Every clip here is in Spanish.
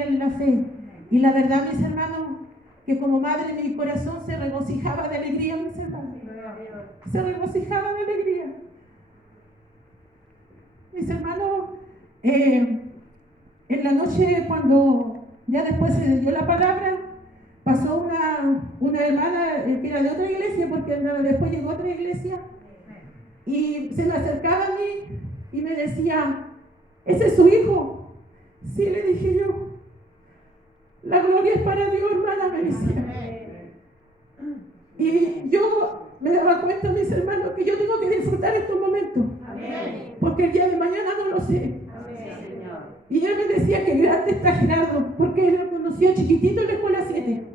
crecer en la fe. Y la verdad, mis hermanos, que como madre mi corazón se regocijaba de alegría, mis hermanos. Se regocijaba de alegría. Mis hermanos, en la noche cuando ya después se dio la palabra, pasó una hermana que era de otra iglesia, porque después llegó otra iglesia, y se me acercaba a mí y me decía, ¿ese es su hijo? Sí, le dije yo. La gloria es para Dios, hermana, me decía. Y yo me daba cuenta, mis hermanos, que yo tengo que disfrutar estos momentos. Porque el día de mañana no lo sé. Y él me decía que grande está Gerardo, porque él lo conoció chiquitito en la escuela 7.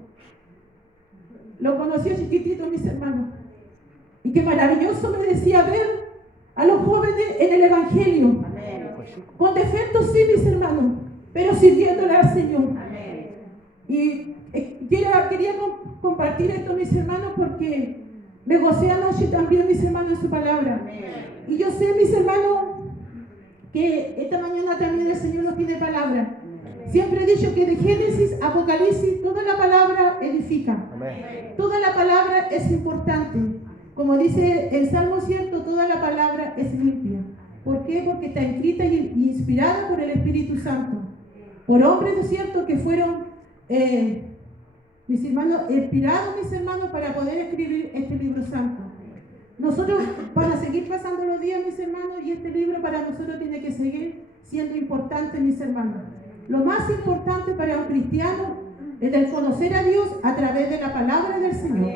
Lo conoció chiquitito, mis hermanos. Y qué maravilloso me decía ver a los jóvenes en el Evangelio. Con defectos sí, mis hermanos, pero sirviéndole al Señor. Y quería compartir esto, mis hermanos, porque me gocé anoche también, mis hermanos, en su palabra. Y yo sé, mis hermanos, que esta mañana también el Señor nos tiene palabra. Siempre he dicho que de Génesis, Apocalipsis, toda la palabra edifica. Toda la palabra es importante. Como dice el Salmo cierto, toda la palabra es limpia. ¿Por qué? Porque está escrita y inspirada por el Espíritu Santo. Por hombres, ¿no es cierto?, que fueron, mis hermanos, inspirados, mis hermanos, para poder escribir este libro santo. Nosotros van a seguir pasando los días, mis hermanos, y este libro para nosotros tiene que seguir siendo importante, mis hermanos. Lo más importante para un cristiano es el conocer a Dios a través de la palabra del Señor.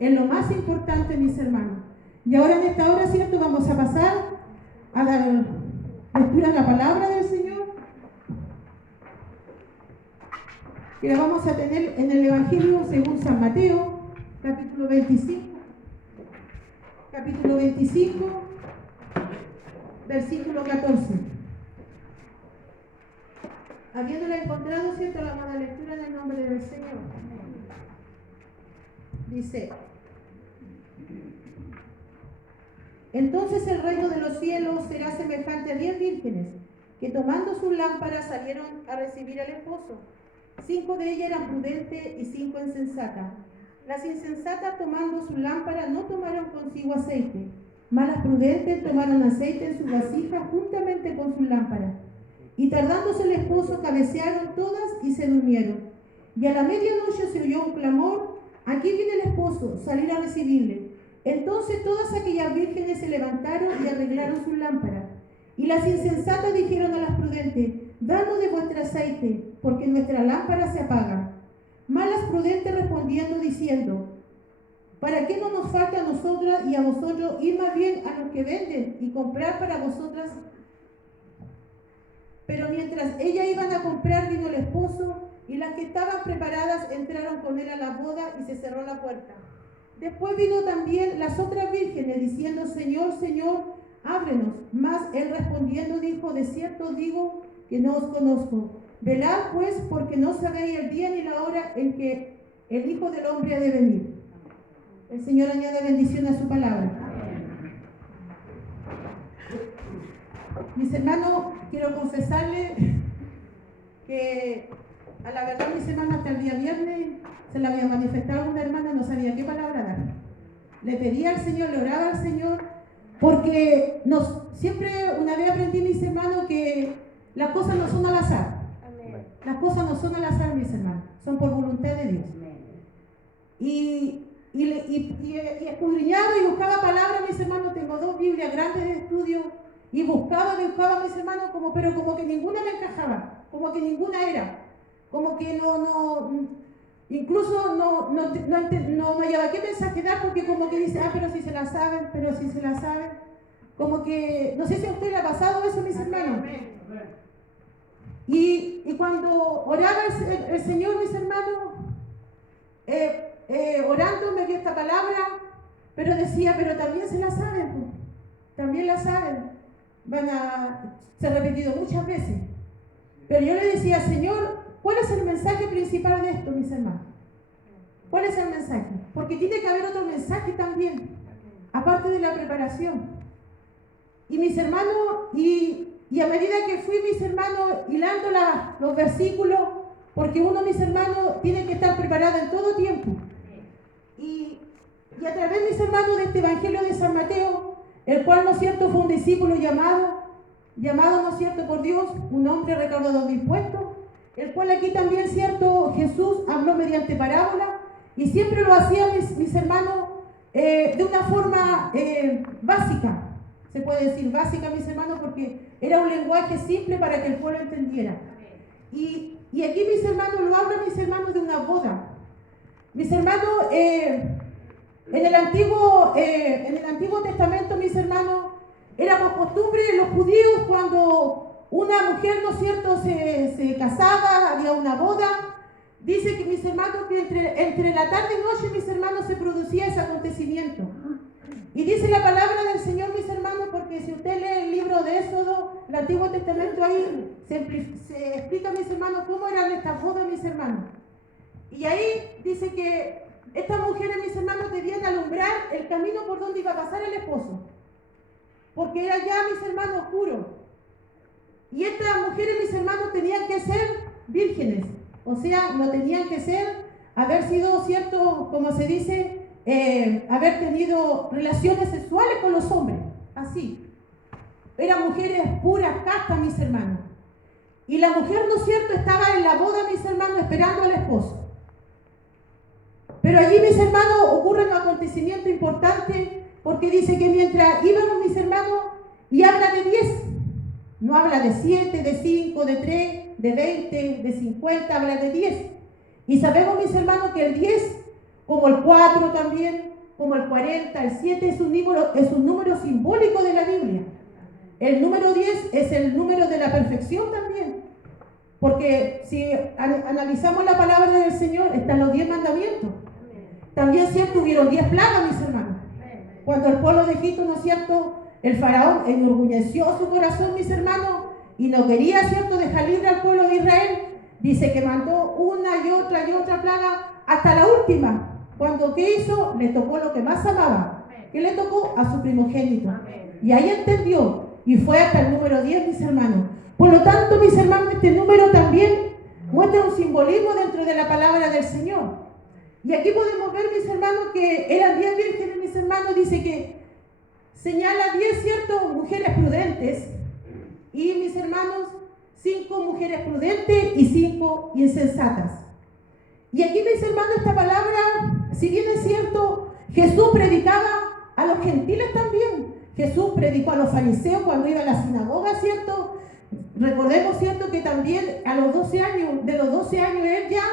Es lo más importante, mis hermanos. Y ahora en esta hora, ¿cierto?, vamos a pasar a la lectura de la palabra del Señor, que la vamos a tener en el Evangelio según San Mateo, capítulo 25, versículo 14. Habiéndola encontrado, ¿cierto?, la mala lectura en el nombre del Señor. Dice: entonces el reino de los cielos será semejante a 10 vírgenes que tomando sus lámparas salieron a recibir al esposo. 5 de ellas eran prudentes y 5 insensatas. Las insensatas, tomando sus lámparas, no tomaron consigo aceite, mas las prudentes tomaron aceite en sus vasijas juntamente con sus lámparas. Y tardándose el esposo, cabecearon todas y se durmieron. Y a la medianoche se oyó un clamor: aquí viene el esposo, salir a recibirle. Entonces todas aquellas vírgenes se levantaron y arreglaron sus lámparas. Y las insensatas dijeron a las prudentes: danos de vuestro aceite, porque nuestra lámpara se apaga. Mas las prudentes respondiendo diciendo: ¿para qué no nos falta a nosotras y a vosotros ir más bien a los que venden y comprar para vosotras? Pero mientras ellas iban a comprar, vino el esposo, y las que estaban preparadas entraron con él a la boda y se cerró la puerta. Después vino también las otras vírgenes diciendo: Señor, Señor, ábrenos. Mas él respondiendo dijo: de cierto os digo que no os conozco. Velad pues, porque no sabéis el día ni la hora en que el Hijo del Hombre ha de venir. El Señor añade bendición a su palabra. Mis hermanos, quiero confesarles que a la verdad, mis hermanos, hasta el día viernes se la había manifestado una hermana, no sabía qué palabra dar. Le pedía al Señor, le oraba al Señor, porque siempre una vez aprendí, mis hermanos, que las cosas no son al azar. Amén. Las cosas no son al azar, mis hermanos, son por voluntad de Dios. Y escudriñaba y buscaba palabras, mis hermanos. Tengo 2 Biblias grandes de estudio y buscaba, mis hermanos, pero como que ninguna me encajaba, como que ninguna era, como que incluso no hallaba qué mensaje dar, porque como que dice: pero si se la saben, como que, no sé si a usted le ha pasado eso, mis hermanos. Y cuando oraba el Señor, mis hermanos, orando me dio esta palabra, pero decía: pero también se la saben, pues. También la saben, van a ser repetido muchas veces. Pero yo le decía: Señor, ¿cuál es el mensaje principal de esto, mis hermanos? ¿Cuál es el mensaje? Porque tiene que haber otro mensaje también, aparte de la preparación. Y mis hermanos, y a medida que fui, mis hermanos, hilando los versículos, porque uno, mis hermanos, tiene que estar preparado en todo tiempo. Y a través, mis hermanos, de este Evangelio de San Mateo, el cual, ¿no es cierto?, fue un discípulo llamado, ¿no es cierto?, por Dios, un hombre recaudador de impuestos, el cual aquí también, ¿cierto?, Jesús habló mediante parábola, y siempre lo hacía, mis hermanos, de una forma básica, se puede decir básica, mis hermanos, porque era un lenguaje simple para que el pueblo entendiera. Y aquí, mis hermanos, lo hablan, mis hermanos, de una boda. Mis hermanos, en el Antiguo Testamento, mis hermanos, era por costumbre los judíos cuando una mujer, ¿no es cierto?, se casaba, había una boda. Dice que, mis hermanos, que entre la tarde y noche, mis hermanos, se producía ese acontecimiento. Y dice la palabra del Señor, mis hermanos, porque si usted lee el libro de Éxodo, el Antiguo Testamento, ahí se explica, mis hermanos, cómo eran estas bodas, mis hermanos. Y ahí dice que estas mujeres, mis hermanos, debían alumbrar el camino por donde iba a pasar el esposo, porque era ya, mis hermanos, oscuro. Y estas mujeres, mis hermanos, tenían que ser vírgenes, o sea, no tenían que haber sido, cierto, como se dice, haber tenido relaciones sexuales con los hombres, así. Eran mujeres puras, castas, mis hermanos. Y la mujer, ¿no es cierto?, estaba en la boda, mis hermanos, esperando al esposo. Pero allí, mis hermanos, ocurre un acontecimiento importante, porque dice que mientras íbamos, mis hermanos, y habla de 10, no habla de 7, de 5, de 3, de 20, de 50, habla de 10. Y sabemos, mis hermanos, que el 10, como el 4 también, como el 40, el 7, es un número simbólico de la Biblia. El número 10 es el número de la perfección también. Porque si analizamos la palabra del Señor, están los 10 mandamientos. También, ¿cierto?, hubieron 10 plagas, mis hermanos. Cuando el pueblo de Egipto, ¿no es cierto?, el faraón enorgulleció su corazón, mis hermanos, y no quería, ¿cierto?, dejar libre al pueblo de Israel. Dice que mandó una y otra plaga hasta la última. Cuando, ¿qué hizo? Le tocó lo que más amaba. ¿Qué le tocó? A su primogénito. Y ahí entendió. Y fue hasta el número 10, mis hermanos. Por lo tanto, mis hermanos, este número también muestra un simbolismo dentro de la palabra del Señor. Y aquí podemos ver, mis hermanos, que eran 10 vírgenes, mis hermanos. Dice que señala 10, ¿cierto?, mujeres prudentes. Y, mis hermanos, 5 mujeres prudentes y 5 insensatas. Y aquí, mis hermanos, esta palabra, si bien es cierto, Jesús predicaba a los gentiles también. Jesús predicó a los fariseos cuando iba a la sinagoga, ¿cierto? Recordemos, ¿cierto?, que también a los 12 años, de los 12 años él ya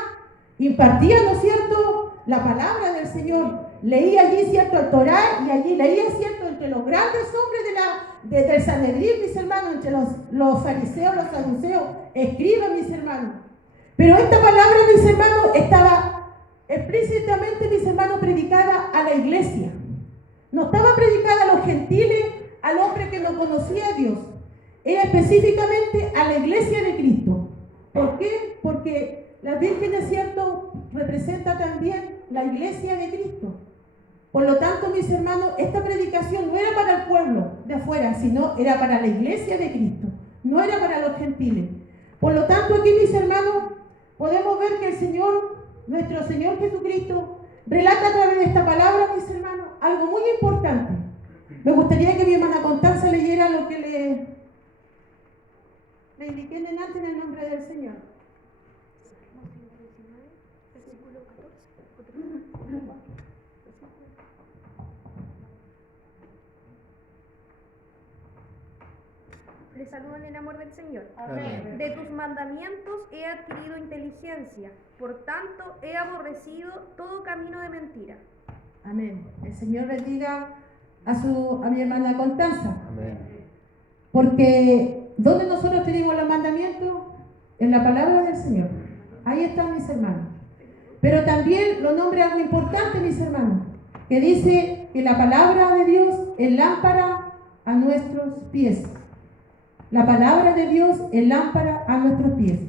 impartía, ¿no es cierto?, la palabra del Señor. Leía allí, ¿cierto?, el Torá, y allí leía, ¿cierto?, entre los grandes hombres del Sanedrín, mis hermanos, entre los fariseos, los saduceos, escriban, mis hermanos. Pero esta palabra, mis hermanos, estaba explícitamente, mis hermanos, predicada a la iglesia. No estaba predicada a los gentiles, al hombre que no conocía a Dios. Era específicamente a la iglesia de Cristo. ¿Por qué? Porque las vírgenes, ¿cierto?, representa también la iglesia de Cristo. Por lo tanto, mis hermanos, esta predicación no era para el pueblo de afuera, sino era para la iglesia de Cristo. No era para los gentiles. Por lo tanto, aquí, mis hermanos, podemos ver que el Señor, nuestro Señor Jesucristo, relata a través de esta palabra, mis hermanos, algo muy importante. Me gustaría que mi hermana Constanza leyera lo que le indiqué antes en el nombre del Señor. Versículo 14. Les saludo en el amor del Señor. Amén. De tus mandamientos he adquirido inteligencia, por tanto he aborrecido todo camino de mentira. Amén. El Señor bendiga a mi hermana Constanza. Amén. Porque ¿dónde nosotros tenemos los mandamientos? En la palabra del Señor. Ahí están, mis hermanos. Pero también lo nombra algo importante, mis hermanos, que dice que la palabra de Dios es lámpara a nuestros pies. La palabra de Dios es lámpara a nuestros pies.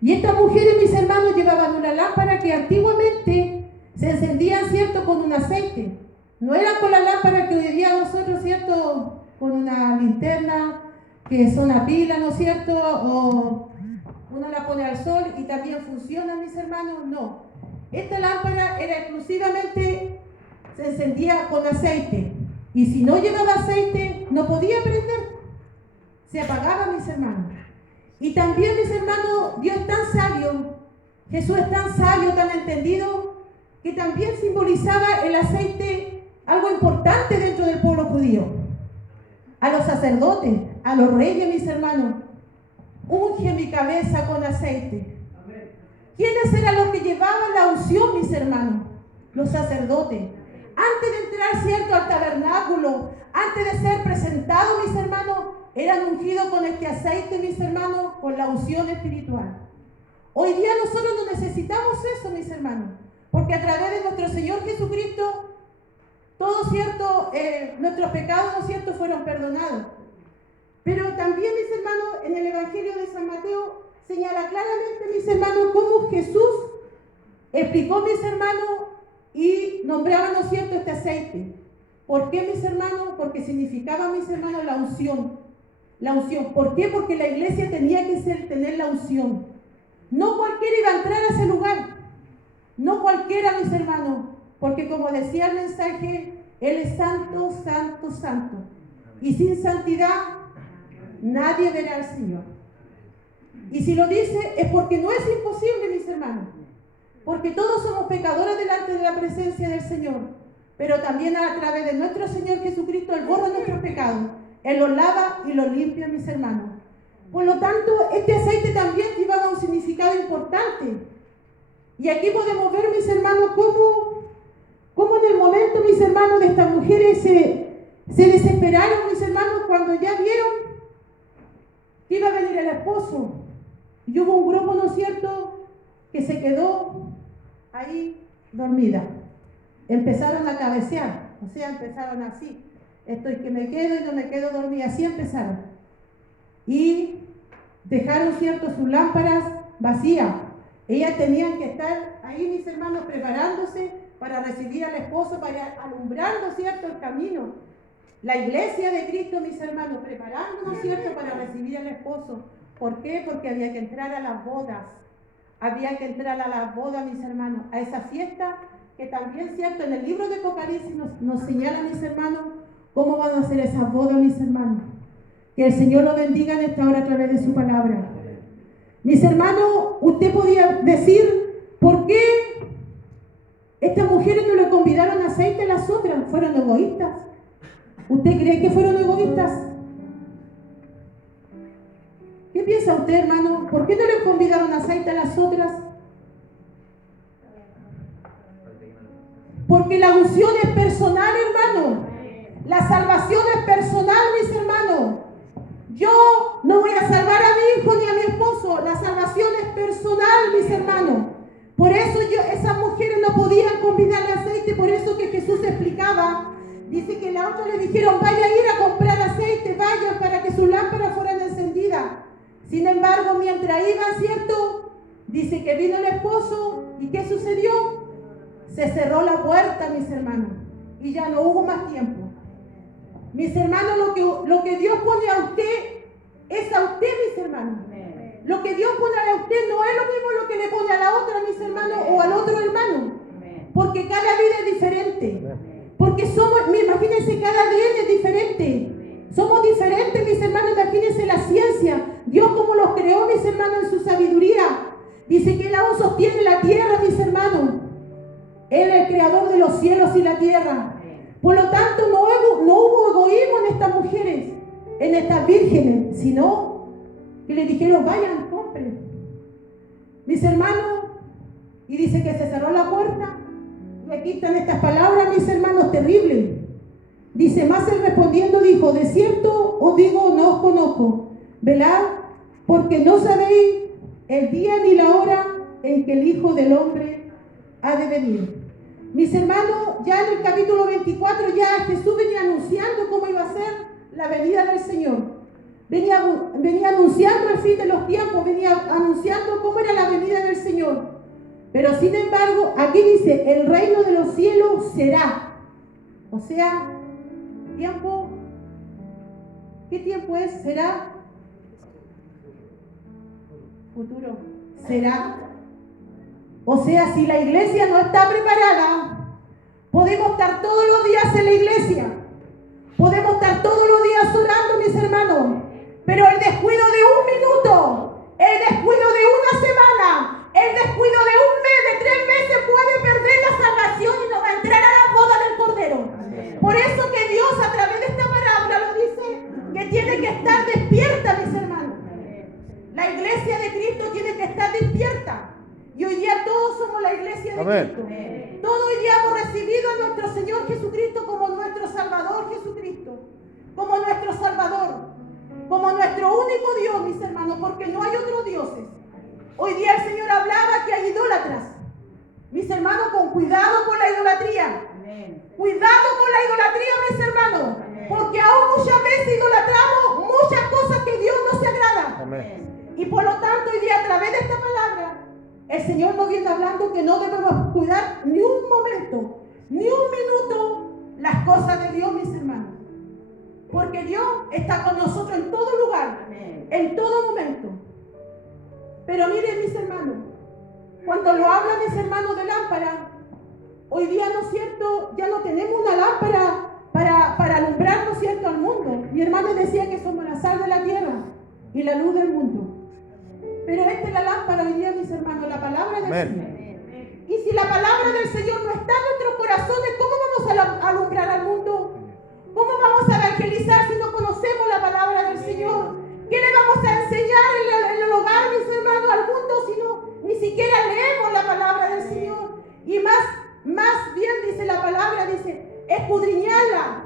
Y estas mujeres, mis hermanos, llevaban una lámpara que antiguamente se encendía, ¿cierto?, con un aceite. No era con la lámpara que hoy día nosotros, ¿cierto?, con una linterna que son a pila, ¿no es cierto?, o uno la pone al sol y también funciona, mis hermanos. No. Esta lámpara era exclusivamente, se encendía con aceite. Y si no llevaba aceite, no podía prender. Se apagaba, mis hermanos. Y también, mis hermanos, Dios es tan sabio, Jesús es tan sabio, tan entendido, que también simbolizaba el aceite algo importante dentro del pueblo judío. A los sacerdotes, a los reyes, mis hermanos, unge mi cabeza con aceite. ¿Quiénes eran los que llevaban la unción, mis hermanos? Los sacerdotes. Antes de entrar, cierto, al tabernáculo, antes de ser presentados, mis hermanos, eran ungidos con este aceite, mis hermanos, con la unción espiritual. Hoy día nosotros no necesitamos eso, mis hermanos, porque a través de nuestro Señor Jesucristo, todos, cierto, nuestros pecados, ¿no es cierto?, fueron perdonados. Pero también, mis hermanos, en el Evangelio de San Mateo señala claramente, mis hermanos, cómo Jesús explicó, mis hermanos, y nombraba, ¿no es cierto?, este aceite. ¿Por qué, mis hermanos? Porque significaba, mis hermanos, la unción. La unción. ¿Por qué? Porque la iglesia tenía que tener la unción. No cualquiera iba a entrar a ese lugar. No cualquiera, mis hermanos. Porque como decía el mensaje, Él es santo, santo, santo. Y sin santidad, nadie verá al Señor. Y si lo dice, es porque no es imposible, mis hermanos. Porque todos somos pecadores delante de la presencia del Señor. Pero también a través de nuestro Señor Jesucristo, Él borra nuestros pecados. Él los lava y los limpia, mis hermanos. Por lo tanto, este aceite también llevaba un significado importante. Y aquí podemos ver, mis hermanos, cómo en el momento, mis hermanos, de estas mujeres se desesperaron, mis hermanos, cuando ya vieron que iba a venir el esposo. Y hubo un grupo, ¿no es cierto?, que se quedó ahí dormida. Empezaron a cabecear, o sea, empezaron así. Estoy que me quedo y no me quedo dormida. Así empezaron. Y dejaron, cierto, sus lámparas vacías. Ellas tenían que estar ahí, mis hermanos, preparándose para recibir al esposo, para alumbrando, cierto, el camino. La iglesia de Cristo, mis hermanos, preparándonos, cierto, para recibir al esposo. ¿Por qué? Porque había que entrar a las bodas. Había que entrar a las bodas, mis hermanos, a esa fiesta que también, cierto, en el libro de Apocalipsis nos señala, mis hermanos, cómo van a ser esas bodas, mis hermanos. Que el Señor lo bendiga en esta hora a través de su palabra. Mis hermanos, usted podía decir, ¿por qué estas mujeres no le convidaron aceite a las otras? ¿Fueron egoístas? ¿Usted cree que fueron egoístas? ¿Qué piensa usted, hermano? ¿Por qué no le convidaron aceite a las otras? Porque la unción es personal, hermano. La salvación es personal, mis hermanos. Yo no voy a salvar a mi hijo ni a mi esposo. La salvación es personal, mis hermanos. Por eso esas mujeres no podían convidarle aceite. Por eso que Jesús explicaba. Dice que la otra le dijeron, vaya a ir a comprar aceite, vayan para que sus lámparas fueran encendidas. Sin embargo, mientras iban, ¿cierto? Dice que vino el esposo. ¿Y qué sucedió? Se cerró la puerta, mis hermanos. Y ya no hubo más tiempo. Mis hermanos, lo que Dios pone a usted es a usted, mis hermanos. Lo que Dios pone a usted no es lo mismo lo que le pone a la otra, mis hermanos, o al otro hermano. Porque cada vida es diferente. Porque imagínense, cada ADN es diferente. Somos diferentes, mis hermanos. Imagínense la ciencia. Dios como los creó, mis hermanos, en su sabiduría. Dice que Él aún sostiene la tierra, mis hermanos. Él es el creador de los cielos y la tierra. Por lo tanto, no hubo egoísmo en estas mujeres, en estas vírgenes, sino que le dijeron, vayan, compren. Mis hermanos, y dice que se cerró la puerta, y aquí están estas palabras, mis hermanos, terribles. Dice, más él respondiendo dijo, de cierto os digo, no os conozco, velad, porque no sabéis el día ni la hora en que el Hijo del Hombre ha de venir. Mis hermanos, ya en el capítulo 24 ya Jesús venía anunciando cómo iba a ser la venida del Señor. Venía anunciando el fin de los tiempos, venía anunciando cómo era la venida del Señor. Pero sin embargo, aquí dice, el reino de los cielos será. O sea, tiempo, ¿qué tiempo es? Será futuro será. O sea, si la iglesia no está preparada, podemos estar todos los días en la iglesia, podemos estar todos los días orando, mis hermanos, pero el descuido de un minuto, el descuido de una semana, el descuido de un mes, de 3 meses puede perder la salvación y no va a entrar a la boda del Cordero. Por eso que Dios a través de esta palabra lo dice, que tiene que estar despierta, mis hermanos. La iglesia de Cristo tiene que estar despierta. Y hoy día todos somos la iglesia de Cristo. Todos hoy día hemos recibido a nuestro Señor Jesucristo como nuestro Salvador Jesucristo. Como nuestro Salvador. Como nuestro único Dios, mis hermanos, porque no hay otros dioses. Hoy día el Señor hablaba que hay idólatras. Mis hermanos, con cuidado con la idolatría. Cuidado con la idolatría, mis hermanos. Porque aún muchas veces idolatramos muchas cosas que Dios no se agrada. Y por lo tanto, hoy día a través de esta palabra, el Señor nos viene hablando que no debemos cuidar ni un momento, ni un minuto las cosas de Dios, mis hermanos. Porque Dios está con nosotros en todo lugar, en todo momento. Pero miren, mis hermanos, cuando lo hablan, mis hermanos, de lámpara, hoy día, ¿no es cierto?, ya no tenemos una lámpara para alumbrar, ¿no es cierto?, al mundo. Mi hermano decía que somos la sal de la tierra y la luz del mundo. Pero esta es la lámpara hoy día, mis hermanos, la palabra del Señor. Y si la palabra del Señor no está en nuestros corazones, ¿cómo vamos a alumbrar al mundo? ¿Cómo vamos a evangelizar si no conocemos la palabra del Señor? ¿Qué le vamos a enseñar en el hogar, mis hermanos, al mundo si no ni siquiera leemos la palabra del Señor? Y más bien dice la palabra, dice, escudriñarla,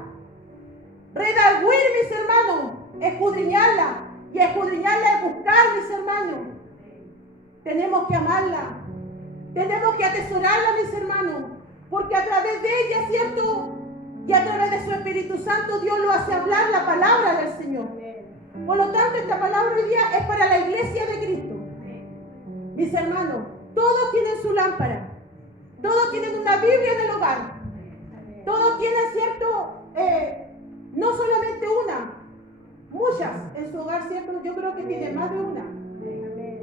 redarguir, mis hermanos, escudriñarla. Y escudriñarla es buscar, mis hermanos. Tenemos que amarla. Tenemos que atesorarla, mis hermanos. Porque a través de ella, ¿cierto?, y a través de su Espíritu Santo, Dios lo hace hablar la palabra del Señor. Por lo tanto, esta palabra hoy día es para la iglesia de Cristo. Mis hermanos, todos tienen su lámpara. Todos tienen una Biblia en el hogar. Todos tienen, ¿cierto?, no solamente una, muchas en su hogar, ¿cierto? Yo creo que tienen más de una.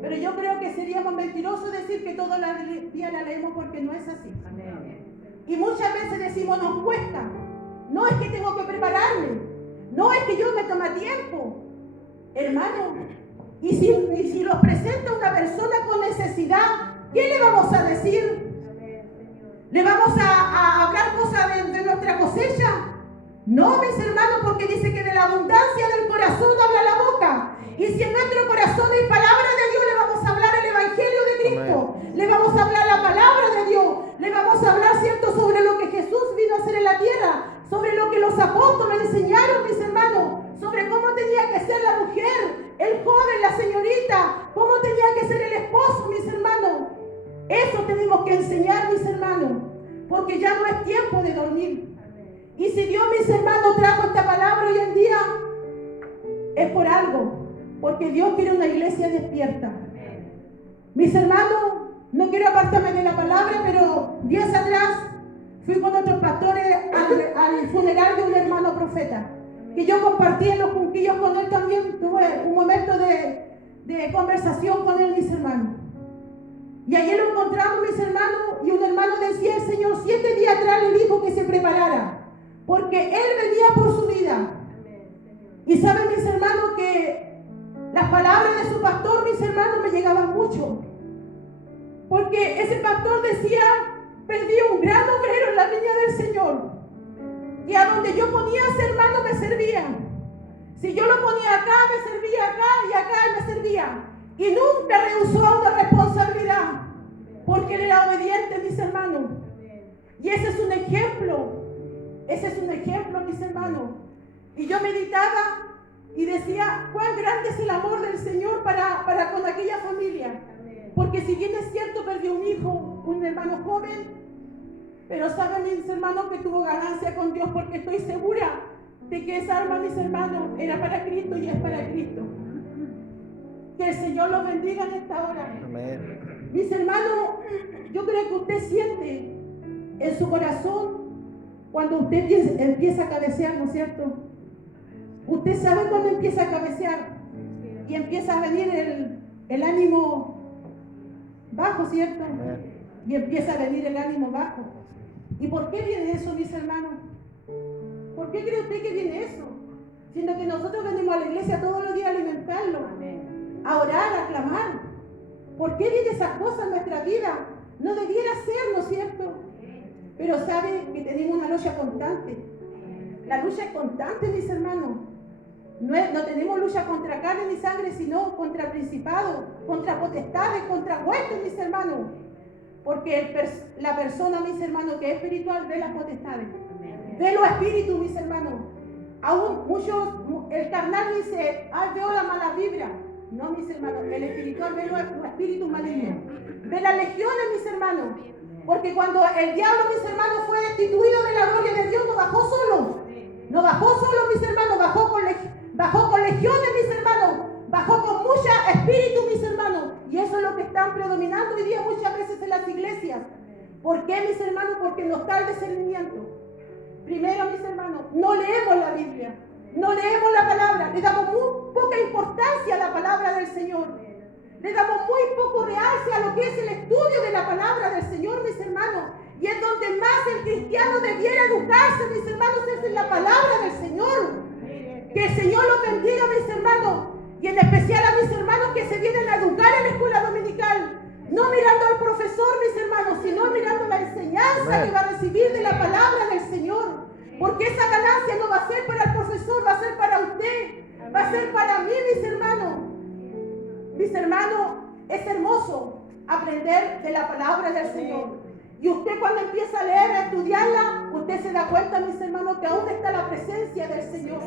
Pero yo creo que seríamos mentirosos decir que todos los días la leemos, porque no es así. Y muchas veces decimos, nos cuesta. No es que tengo que prepararme. No es que yo me toma tiempo. Hermano, y si los presenta una persona con necesidad, ¿qué le vamos a decir? ¿Le vamos a hablar cosas de nuestra cosecha? No, mis hermanos, porque dice que de la abundancia del corazón habla la boca. Y si en nuestro corazón hay palabra de Dios, le vamos a hablar el Evangelio de Cristo. Amén. Le vamos a hablar la palabra de Dios. Le vamos a hablar, ¿cierto?, sobre lo que Jesús vino a hacer en la tierra. Sobre lo que los apóstoles enseñaron, mis hermanos. Sobre cómo tenía que ser la mujer, el joven, la señorita. Cómo tenía que ser el esposo, mis hermanos. Eso tenemos que enseñar, mis hermanos. Porque ya no es tiempo de dormir. Y si Dios, mis hermanos, trajo esta palabra hoy en día, es por algo. Porque Dios quiere una iglesia despierta. Mis hermanos, no quiero apartarme de la palabra, pero días atrás fui con otros pastores al funeral de un hermano profeta. Que yo compartí en los Junquillos con él también. Tuve un momento de conversación con él, mis hermanos. Y allí lo encontramos, mis hermanos, y un hermano decía, el Señor 7 días atrás le dijo que se preparara. Porque él venía por su vida. Y saben, mis hermanos, que las palabras de su pastor, mis hermanos, me llegaban mucho. Porque ese pastor decía, perdí un gran obrero en la viña del Señor. Y a donde yo ponía a ese hermano me servía. Si yo lo ponía acá, me servía acá y acá me servía. Y nunca rehusó a una responsabilidad. Porque él era obediente, mis hermanos. Y ese es un ejemplo. Ese es un ejemplo, mis hermanos. Y yo meditaba y decía, cuán grande es el amor del Señor para con aquella familia. Porque si bien es cierto, perdió un hijo, un hermano joven, pero saben, mis hermanos, que tuvo ganancia con Dios, porque estoy segura de que esa alma, mis hermanos, era para Cristo y es para Cristo. Que el Señor los bendiga en esta hora. Amén. Mis hermanos, yo creo que usted siente en su corazón cuando usted empieza a cabecear, ¿no es cierto? Usted sabe cuando empieza a cabecear y empieza a venir el ánimo bajo, ¿cierto? Y empieza a venir el ánimo bajo. ¿Y por qué viene eso, mis hermanos? ¿Por qué cree usted que viene eso? Siendo que nosotros venimos a la iglesia todos los días a alimentarlo, a orar, a clamar. ¿Por qué viene esas cosas en nuestra vida? No debiera ser, ¿no es cierto? Pero sabe que tenemos una lucha constante. La lucha es constante, mis hermanos. No tenemos lucha contra carne ni sangre, sino contra principados, contra potestades, contra huestes, mis hermanos. Porque la persona, mis hermanos, que es espiritual, ve las potestades. Ve los espíritus, mis hermanos. Aún muchos, el carnal dice, ay, veo la mala vibra. No, mis hermanos, el espiritual ve los espíritus malignos. Ve las legiones, mis hermanos. Porque cuando el diablo, mis hermanos, fue destituido de la gloria de Dios, no bajó solo. No bajó solo, mis hermanos, bajó con legiones, mis hermanos. Bajó con muchos espíritus, mis hermanos. Y eso es lo que están predominando hoy día muchas veces en las iglesias. ¿Por qué, mis hermanos? Porque nos está el discernimiento. Primero, mis hermanos, no leemos la Biblia. No leemos la palabra. Le damos muy poca importancia a la palabra del Señor. Le damos muy poco realce a lo que es el estudio de la palabra del Señor, mis hermanos. Y es donde más el cristiano debiera educarse, mis hermanos, es en la palabra del Señor. Que el Señor los bendiga, mis hermanos. Y en especial a mis hermanos que se vienen a educar en la escuela dominical. No mirando al profesor, mis hermanos, sino mirando la enseñanza que va a recibir de la palabra del Señor. Porque esa ganancia no va a ser para el profesor, va a ser para usted. Va a ser para mí, mis hermanos. Mis hermanos, es hermoso aprender de la palabra del Señor. Y usted cuando empieza a leer, a estudiarla, usted se da cuenta, mis hermanos, que aún está la presencia del Señor.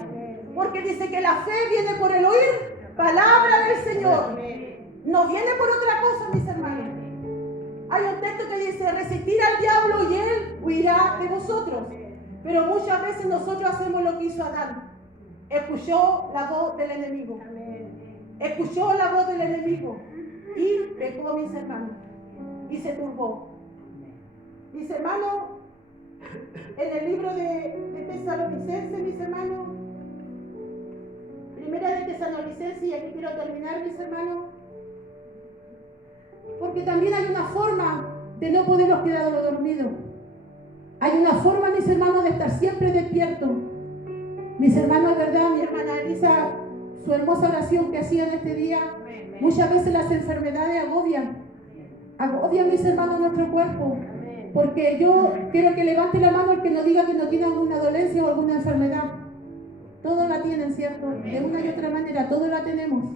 Porque dice que la fe viene por el oír palabra del Señor. No viene por otra cosa, mis hermanos. Hay un texto que dice, resistir al diablo y él huirá de vosotros. Pero muchas veces nosotros hacemos lo que hizo Adán. Escuchó la voz del enemigo. Escuchó la voz del enemigo y pecó, mis hermanos, y se turbó. Mis hermanos, en el libro de Tesalonicenses, mis hermanos, primera de Tesalonicenses, y aquí quiero terminar, mis hermanos, porque también hay una forma de no podernos quedar dormidos. Hay una forma, mis hermanos, de estar siempre despiertos. Mis hermanos, es verdad, mi hermana Elisa, su hermosa oración que hacía en este día, muchas veces las enfermedades agobian, mis hermanos, nuestro cuerpo. Porque yo quiero que levante la mano el que nos diga que no tiene alguna dolencia o alguna enfermedad. Todos la tienen, ¿cierto? De una y otra manera, todos la tenemos.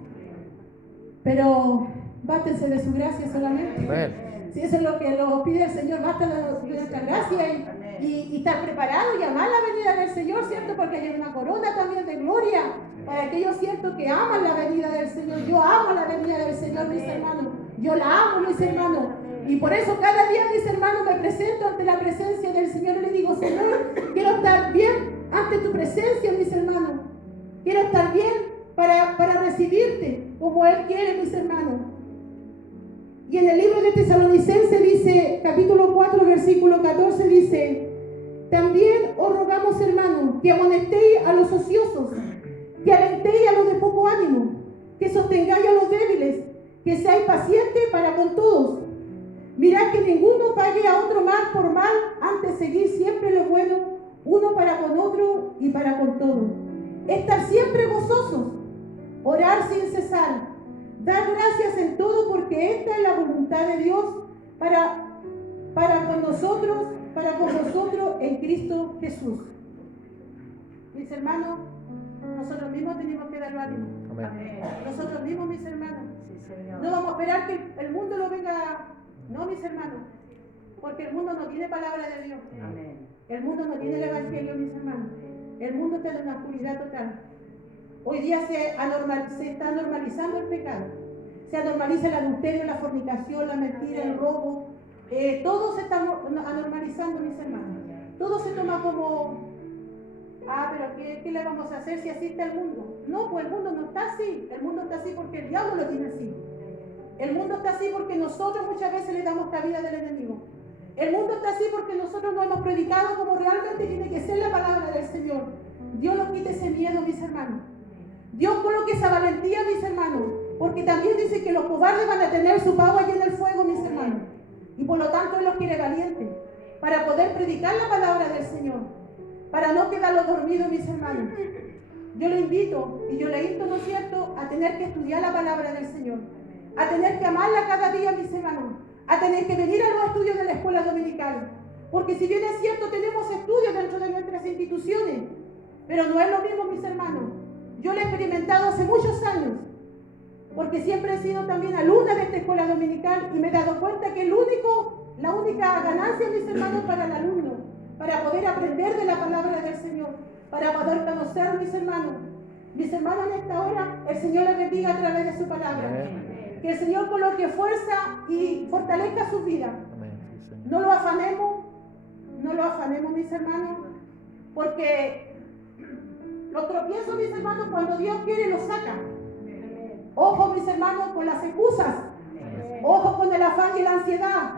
Pero bástense de su gracia solamente. Si eso es lo que lo pide el Señor, basta de nuestra gracia y estar preparado y amar la venida del Señor, ¿cierto? Porque hay una corona también de gloria para aquellos, ¿cierto?, que aman la venida del Señor. Yo amo la venida del Señor, mis hermanos. Yo la amo, mis hermanos. Y por eso cada día, mis hermanos, me presento ante la presencia del Señor y le digo, Señor, quiero estar bien ante tu presencia, mis hermanos. Quiero estar bien para recibirte como Él quiere, mis hermanos. Y en el libro de Tesalonicenses dice, capítulo 4, versículo 14, dice, también os rogamos, hermanos, que amonestéis a los ociosos, que alentéis a los de poco ánimo, que sostengáis a los débiles, que seáis pacientes para con todos. Mirad que ninguno pague a otro mal por mal, antes seguir siempre lo bueno, uno para con otro y para con todos. Estar siempre gozosos, orar sin cesar, dar gracias en todo, porque esta es la voluntad de Dios para con nosotros en Cristo Jesús. Mis hermanos, nosotros mismos tenemos que dar ánimo. Nosotros mismos, mis hermanos. No vamos a esperar que el mundo lo venga. No, mis hermanos, porque el mundo no tiene palabra de Dios. El mundo no tiene el evangelio, mis hermanos. El mundo está en una oscuridad total. Hoy día se está normalizando el pecado. Se normaliza el adulterio, la fornicación, la mentira, el robo. Todo se está anormalizando, mis hermanos. Todo se toma como, pero ¿qué le vamos a hacer si así está el mundo? No, pues el mundo no está así. El mundo está así porque el diablo lo tiene así. El mundo está así porque nosotros muchas veces le damos cabida del enemigo. El mundo está así porque nosotros no hemos predicado como realmente tiene que ser la palabra del Señor. Dios nos quite ese miedo, mis hermanos. Dios coloque esa valentía, mis hermanos. Porque también dice que los cobardes van a tener su pago allí en el fuego, mis hermanos. Y por lo tanto Él los quiere valientes para poder predicar la palabra del Señor, para no quedarlos dormidos, mis hermanos. Yo lo invito y yo le insto, ¿no es cierto?, a tener que estudiar la palabra del Señor, a tener que amarla cada día, mis hermanos, a tener que venir a los estudios de la escuela dominical. Porque si bien es cierto, tenemos estudios dentro de nuestras instituciones, pero no es lo mismo, mis hermanos. Yo lo he experimentado hace muchos años, porque siempre he sido también alumna de esta escuela dominical y me he dado cuenta que la única ganancia, mis hermanos, para el alumno, para poder aprender de la palabra del Señor, para poder conocer, mis hermanos, en esta hora, el Señor les bendiga a través de su palabra. Que el Señor coloque fuerza y fortalezca su vida. No lo afanemos, mis hermanos, porque los tropiezos, mis hermanos, cuando Dios quiere, los saca. Ojo, mis hermanos, con las excusas. Ojo con el afán y la ansiedad.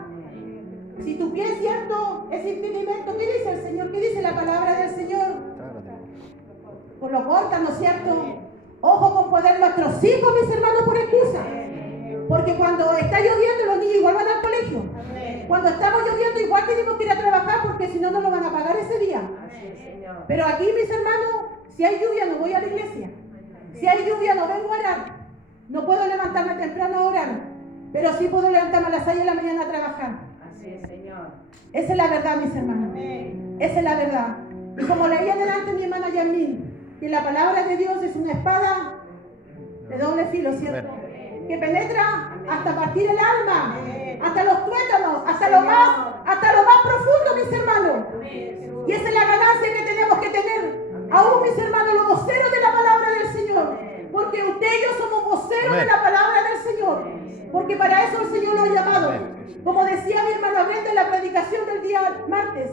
Si tu pie es cierto, es impedimento, ¿qué dice el Señor? ¿Qué dice la palabra del Señor? Pues lo cortan, ¿no es cierto? Ojo con poner nuestros hijos, mis hermanos, por excusa. Porque cuando está lloviendo, los niños igual van al colegio. Cuando estamos lloviendo, igual tenemos que ir a trabajar, porque si no, no lo van a pagar ese día. Pero aquí, mis hermanos, si hay lluvia, no voy a la iglesia. Si hay lluvia, no vengo a orar. No puedo levantarme temprano a orar, pero sí puedo levantarme a las 6 de la mañana a trabajar. Así es, Señor. Esa es la verdad, mis hermanos. Esa es la verdad. Y como leía delante mi hermana Yasmín, que la palabra de Dios es una espada de doble filo, ¿cierto? Que penetra hasta partir el alma, hasta los tuétanos, hasta lo más profundo, mis hermanos. Y esa es la ganancia que tenemos que tener, aún, mis hermanos, los voceros de la palabra del Señor. Porque usted y yo somos voceros de la palabra del Señor. Porque para eso el Señor lo ha llamado. Como decía mi hermana Brenda en la predicación del día martes,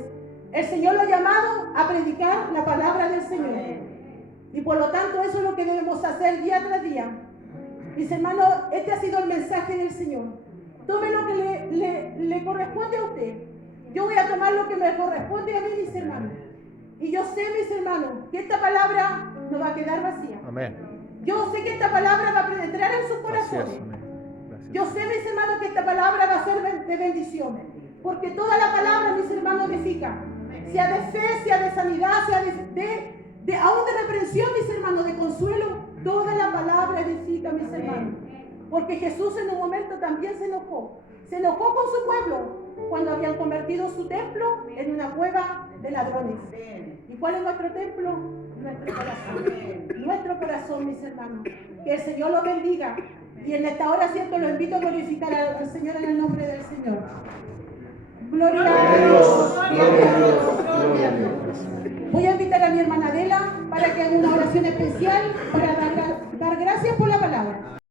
el Señor lo ha llamado a predicar la palabra del Señor. Y por lo tanto eso es lo que debemos hacer día tras día. Mis hermanos, este ha sido el mensaje del Señor. Tome lo que le corresponde a usted. Yo voy a tomar lo que me corresponde a mí, mis hermanos. Y yo sé, mis hermanos, que esta palabra no va a quedar vacía. Amén. Yo sé que esta palabra va a penetrar en sus corazones. Yo sé, mis hermanos, que esta palabra va a ser de bendición. Porque toda la palabra, mis hermanos, edifica. Sea de fe, sea de sanidad, sea aún de reprensión, mis hermanos, de consuelo. Toda la palabra edifica, mis hermanos. Porque Jesús en un momento también se enojó. Se enojó con su pueblo cuando habían convertido su templo en una cueva de ladrones. ¿Y cuál es nuestro templo? Nuestro corazón. Nuestro corazón, mis hermanos. Que el Señor los bendiga. Y en esta hora, cierto, lo invito a glorificar al Señor en el nombre del Señor. Gloria a Dios. Gloria a Dios. Gloria a Dios. Voy a invitar a mi hermana Adela para que haga una oración especial para dar gracias por la palabra.